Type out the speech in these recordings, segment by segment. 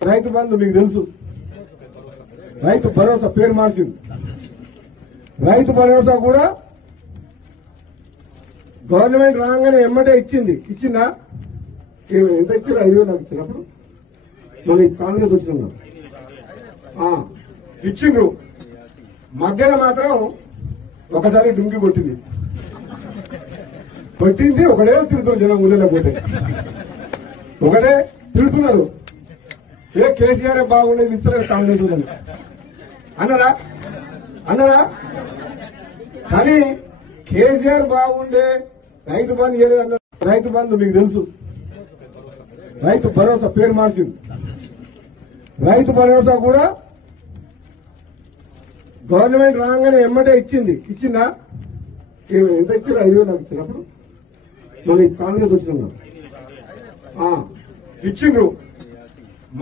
రైతు బంధు మీకు తెలుసు. రైతు భరోసా పేరు మార్చింది. రైతు భరోసా కూడా గవర్నమెంట్ రాగానే ఎమ్మటే ఇచ్చిందా? ఎంత ఇచ్చారు? 5,000 నాకు ఇచ్చినప్పుడు మళ్ళీ కాంగ్రెస్ వచ్చినాం ఇచ్చిండ్రు. మధ్యలో మాత్రం ఒకసారి డుంకి కొట్టింది. ఒకటే తిరుగుతున్నారు జనం. ఊళ్ళో పోతే ఒకటే తిరుగుతున్నారు. కేసీఆర్ బాగుండేది ఇస్తారు కాంగ్రెస్ అన్నారా? కానీ కేసీఆర్ బాగుండే రైతు బంధు ఇవ్వలేదు అన్నారు. రైతు బంధు మీకు తెలుసు. రైతు భరోసా పేరు మార్చింది. రైతు భరోసా కూడా గవర్నమెంట్ రాగానే ఎమ్మటే ఇచ్చిందా? ఎంత ఇచ్చారు? 5,000 నాకు ఇచ్చినప్పుడు మళ్ళీ కాంగ్రెస్ వచ్చినాం ఇచ్చిండ్రు.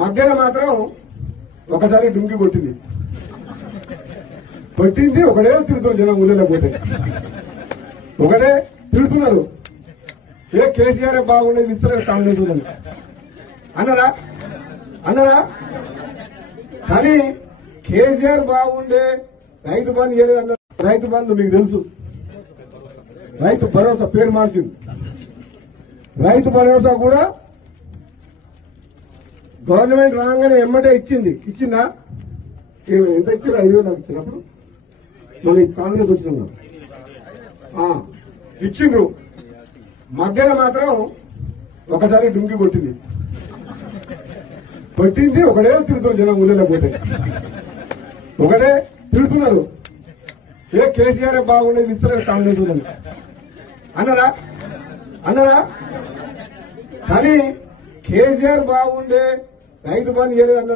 మధ్యలో మాత్రం ఒకసారి డుంకి కొట్టింది. ఒకటే తిరుగుతున్నారు జనం. ఊళ్ళో పోతే ఒకటే తిరుగుతున్నారు. కేసీఆర్ బాగుండేది ఇస్తారు కాంగ్రెస్ అన్నారా? కానీ కేసీఆర్ బాగుండే రైతు బంధు ఇవ్వలేదు అన్నారు. రైతు బంధు మీకు తెలుసు. రైతు భరోసా పేరు మార్చింది. రైతు భరోసా కూడా గవర్నమెంట్ రాగానే ఎమ్మటే ఇచ్చిందా? ఎంత ఇచ్చారు? 5,000 నాకు ఇచ్చినప్పుడు మళ్ళీ కాంగ్రెస్ వచ్చినాం ఇచ్చిండ్రు. మధ్యలో మాత్రం ఒకసారి డుంకి కొట్టింది. ఒకటే తిరుగుతున్నారు జనం. ఊళ్ళో పోతే ఒకటే తిరుగుతున్నారు. కేసీఆర్ బాగుండేది ఇస్తారు కాంగ్రెస్ అన్నారా? కానీ కేసీఆర్ బాగుండే రైతు బంధు ఇవ్వలేదు అన్నారు.